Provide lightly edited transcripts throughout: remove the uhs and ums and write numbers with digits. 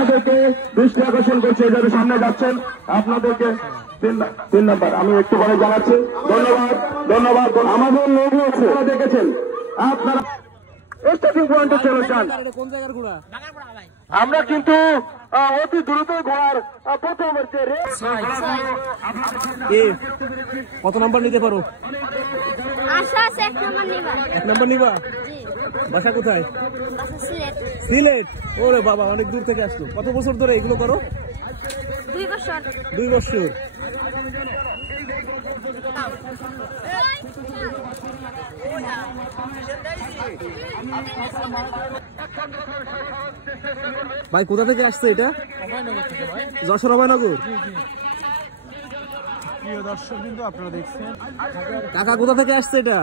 আপনাদেরকে দৃষ্টি আকর্ষণ করছে, যারা সামনে যাচ্ছেন আপনাদেরকে 3 নাম্বার আমি একটু পরে জানাচ্ছি। ধন্যবাদ ধন্যবাদ। আমাদের লোক আছে দেখেছেন আপনারা স্টার্টিং পয়েন্টে চলে যান। আমরা কিন্তু অতি দ্রুত ঘোড়ার প্রথম কত নাম্বার নিতে পারো? 1 নম্বর নিবা। বাসা কোথায়? সিলেট। ওরে বাবা, অনেক দূর থেকে আসলো। কত বছর ধরে এগুলো করো? 2 বছর। 2 বছর। ভাই কোথা থেকে আসছে এটা? যশোর অভয়নগর। প্রিয় দর্শক কিন্তু আপনারা দেখছেন কাকা কোথা থেকে আসছে এটা?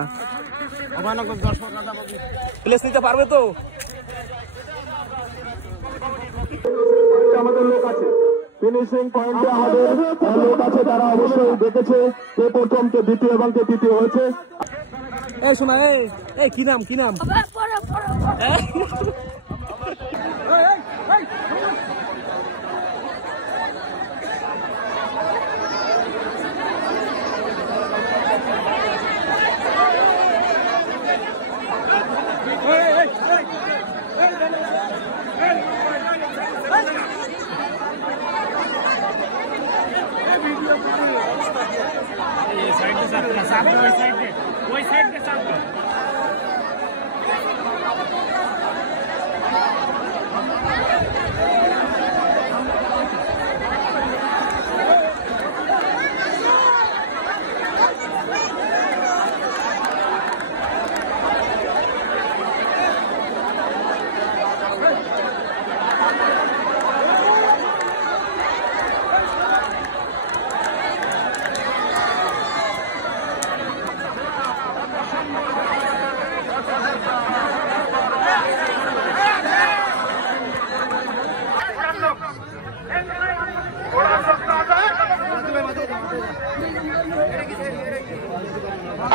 অভয়নগর যশোর প্লেস নিতে পারবে তো? আমাদের লোক আছে ফিনিশিং পয়েন্টে, আমাদের লোক আছে, তারা অবশ্যই দেখেছে কে প্রথম, কে দ্বিতীয় এবং কে তৃতীয় হয়েছে। এই শোনা, এই কি নাম, কি নাম?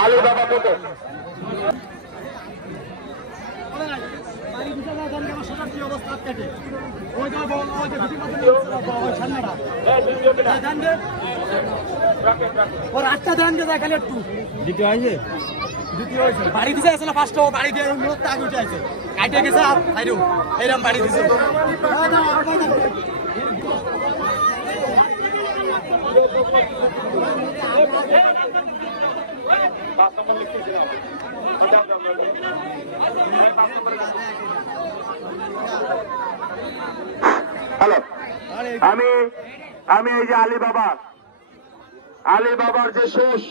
আলী বাবা কত? ওর 8টা ধান দিয়ে খালি একটু দ্বিতীয় আছে, বাড়ি দিছে আসলে ফার্স্ট বাড়ি দিয়ে আগে উঠে আছে কাটে গেছে আর বাইরেও এরকম বাড়ি দিছে। হ্যালো, আমি এই যে আলী বাবার যে শেষ